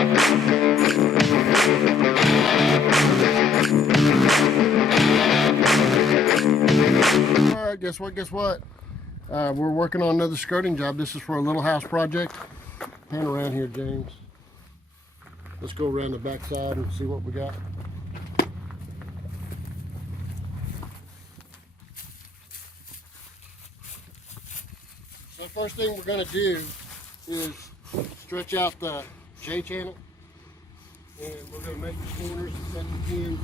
Alright, guess what? We're working on another skirting job. This is for a little house project. Pan around here, James. Let's go around the back side and see what we got. So the first thing we're going to do is stretch out the J-channel, and we're going to make the corners and set the pins.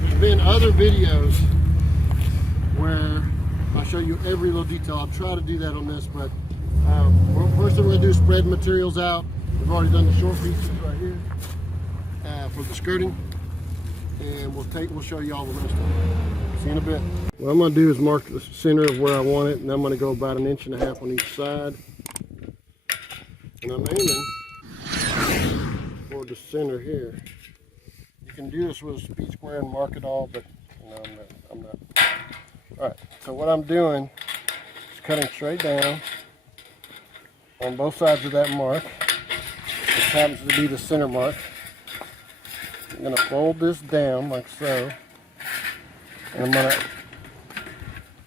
There's been other videos where I show you every little detail. I'll try to do that on this, but first thing we're going to do is spread materials out. We've already done the short pieces right here for the skirting, and we'll show you all the rest of it. See you in a bit. What I'm going to do is mark the center of where I want it, and I'm going to go about 1.5 inches on each side. And I'm aiming for the center here. You can do this with a speed square and mark it all, but no, I'm not. All right, so what I'm doing is cutting straight down on both sides of that mark. This happens to be the center mark. I'm going to fold this down like so, and I'm going to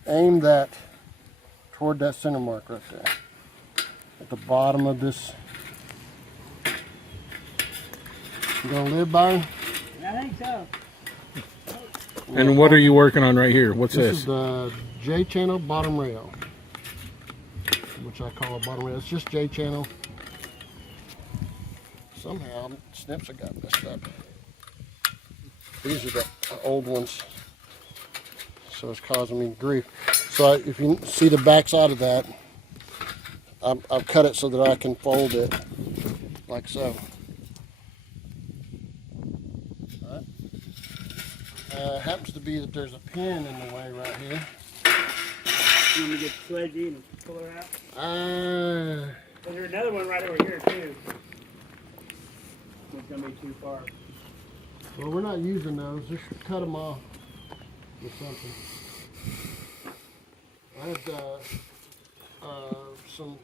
aim that toward that center mark right there at the bottom of this. You gonna live, Byron? I think so. And what are you working on right here? What's this? This is the J-channel bottom rail, which I call a bottom rail. It's just J-channel. Somehow snips have got messed up. These are the old ones, so it's causing me grief. So if you see the back side of that, I've cut it so that I can fold it like so. Happens to be that there's a pin in the way right here. You want me to get the sledgy and pull her out? There's another one right over here too. It's gonna be too far. Well, we're not using those. Just cut them off with something. I had some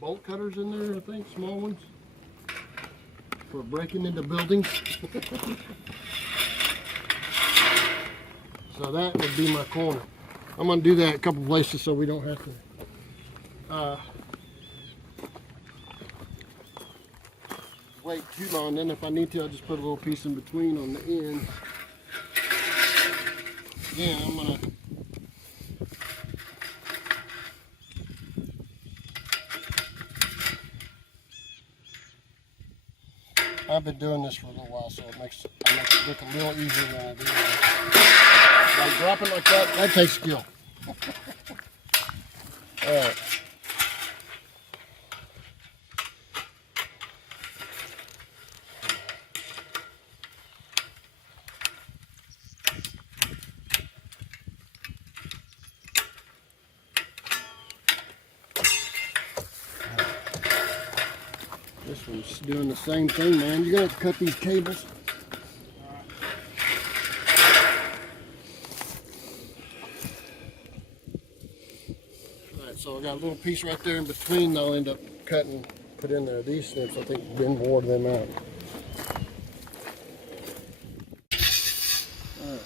bolt cutters in there, I think, small ones, for breaking into buildings. So that would be my corner. I'm going to do that a couple places so we don't have to wait too long. Then if I need to, I'll just put a little piece in between on the end. Again, I'm going to I've been doing this for a little while, so it makes it look a little easier than I do. Like dropping like that takes skill. All right. This one's doing the same thing, man. You're gonna have to cut these cables. Alright, so I got a little piece right there in between that I'll end up cutting, put in there. These snips, I think Ben wore them out. Alright.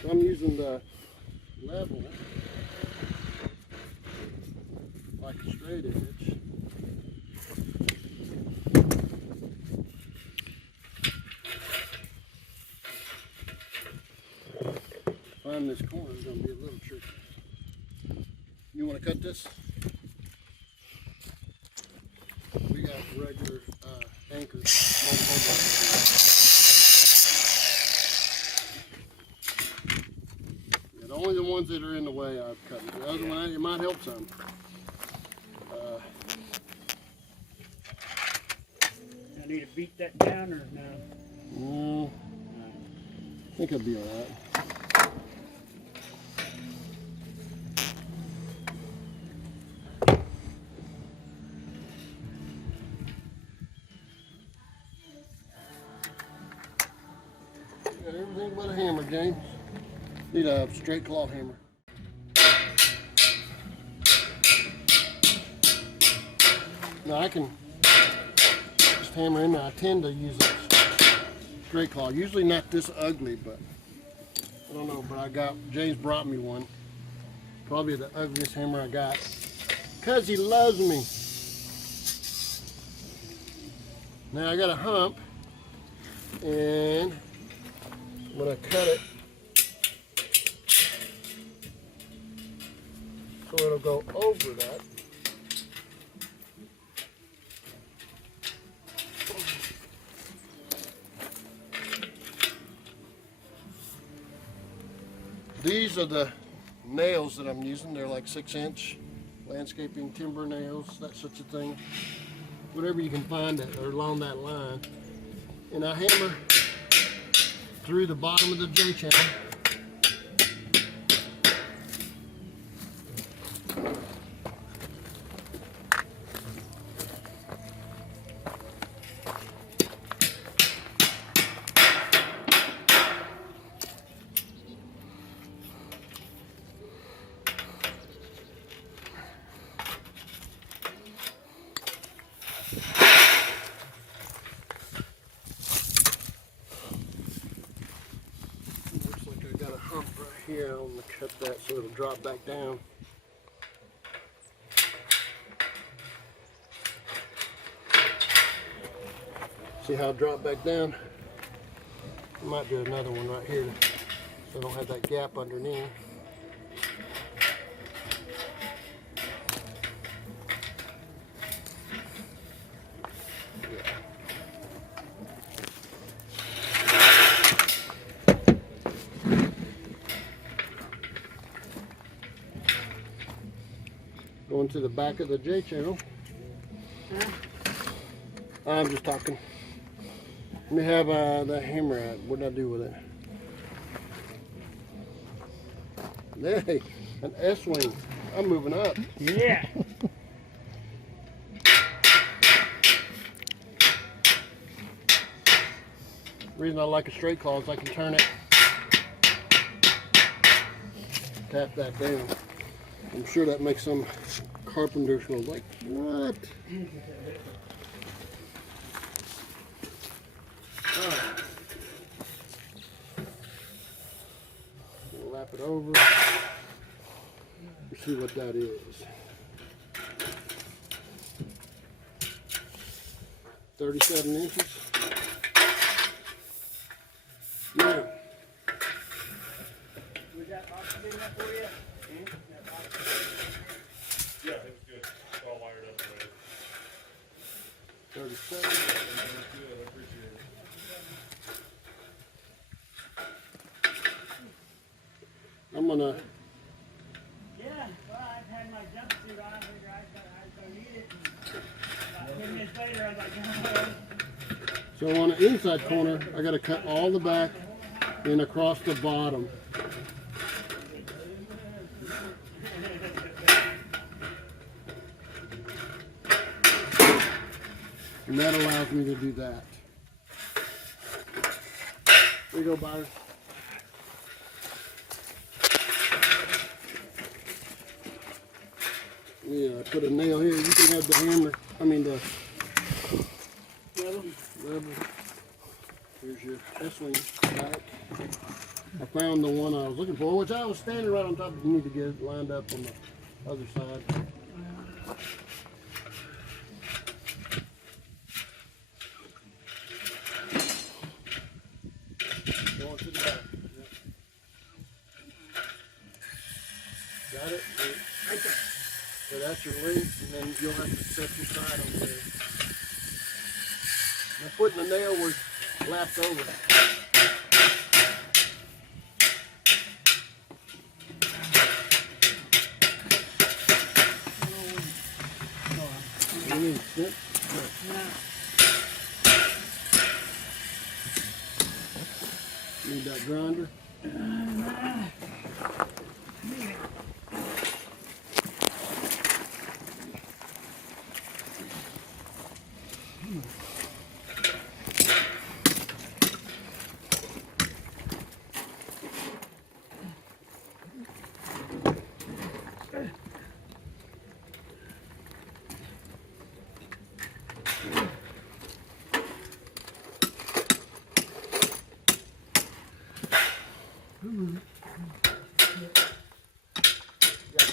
So I'm using the level like a straight edge. Find this corner is going to be a little tricky. You want to cut this? We got regular anchors. Yeah, only the ones that are in the way I've cut. The other one, it might help some. I need to beat that down or no? No, I think it'll be all right. Got everything but a hammer, James. Need a straight claw hammer. Now I can just hammer in there. I tend to use a straight claw. Usually not this ugly, but I don't know. But James brought me one. Probably the ugliest hammer I got. Because he loves me. Now I got a hump. And I'm going to cut it so it'll go over that. These are the nails that I'm using. They're like 6-inch landscaping timber nails, that such a thing. Whatever you can find that are along that line. And I hammer through the bottom of the J channel. Here, I'm going to cut that so it'll drop back down. See how it dropped back down? I might do another one right here so I don't have that gap underneath. Going to the back of the J channel. I'm just talking. Let me have the hammer out. What did I do with it? Hey, an S-wing. I'm moving up. Yeah. The reason I like a straight claw is I can turn it, tap that down. I'm sure that makes some carpenters go like, what? Right. Lap it over. Let's see what that is. 37 inches. Yeah. Was that box big enough for you? Yeah, it was good. It's all wired up already. 37. It was good. I appreciate it. I'm gonna. Yeah, well, I've had my jumpsuit on. I figured I don't need it. And about 10 minutes later, I was like, So on the inside corner, I got to cut all the back and across the bottom. And that allows me to do that. There you go, Byron. Yeah, I put a nail here. You can have the hammer. I mean the level. Here's your S-wing back. I found the one I was looking for, which I was standing right on top of. You need to get it lined up on the other side. Going to the back. Yep. Got it? Right there. So that's your length, and then you'll have to set your side over there. I'm putting the nail where it's lapped over. You need to sit? Need that grinder?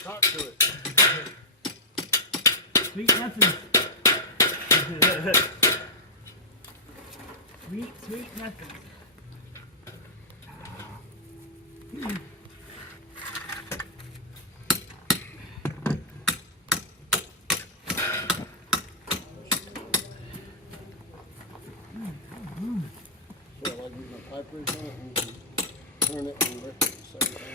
talk to it. Sweet nothing. Sweet nothing. So I like use my pipe wrench on it and turn it and lift it at the same time.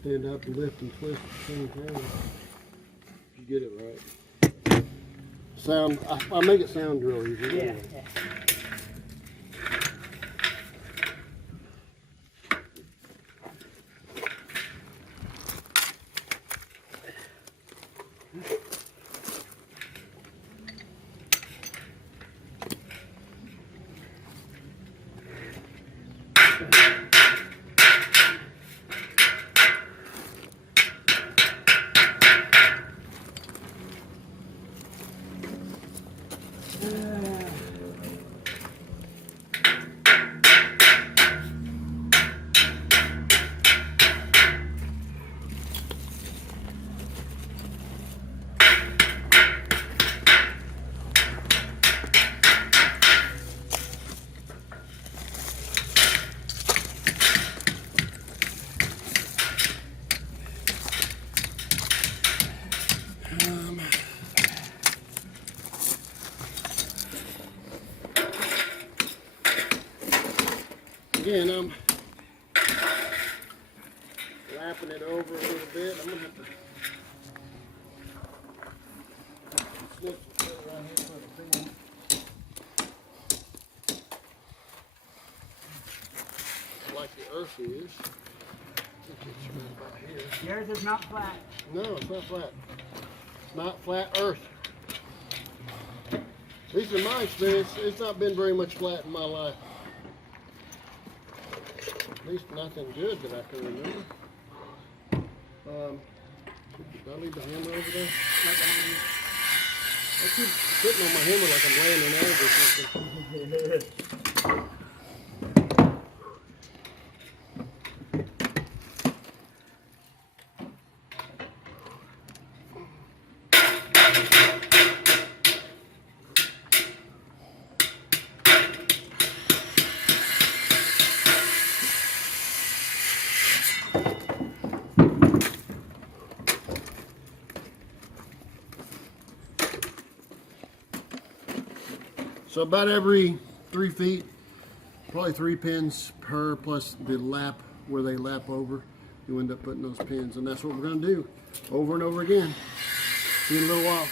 Stand up and lift and twist at the same time. You get it right. Sound, I make it sound real easy. Yeah. Anyway. Again, I'm wrapping it over a little bit. I'm gonna have to slip it around here for the pin. Like the earth is. I think it's right about here. Yours is not flat. No, it's not flat. It's not flat earth. At least in my experience, it's not been very much flat in my life. At least nothing good that I can remember. Did I leave the hammer over there? I keep sitting on my hammer like I'm laying an egg or something. So about every 3 feet, probably 3 pins per, plus the lap where they lap over, you end up putting those pins, and that's what we're going to do over and over again. See you in a little while.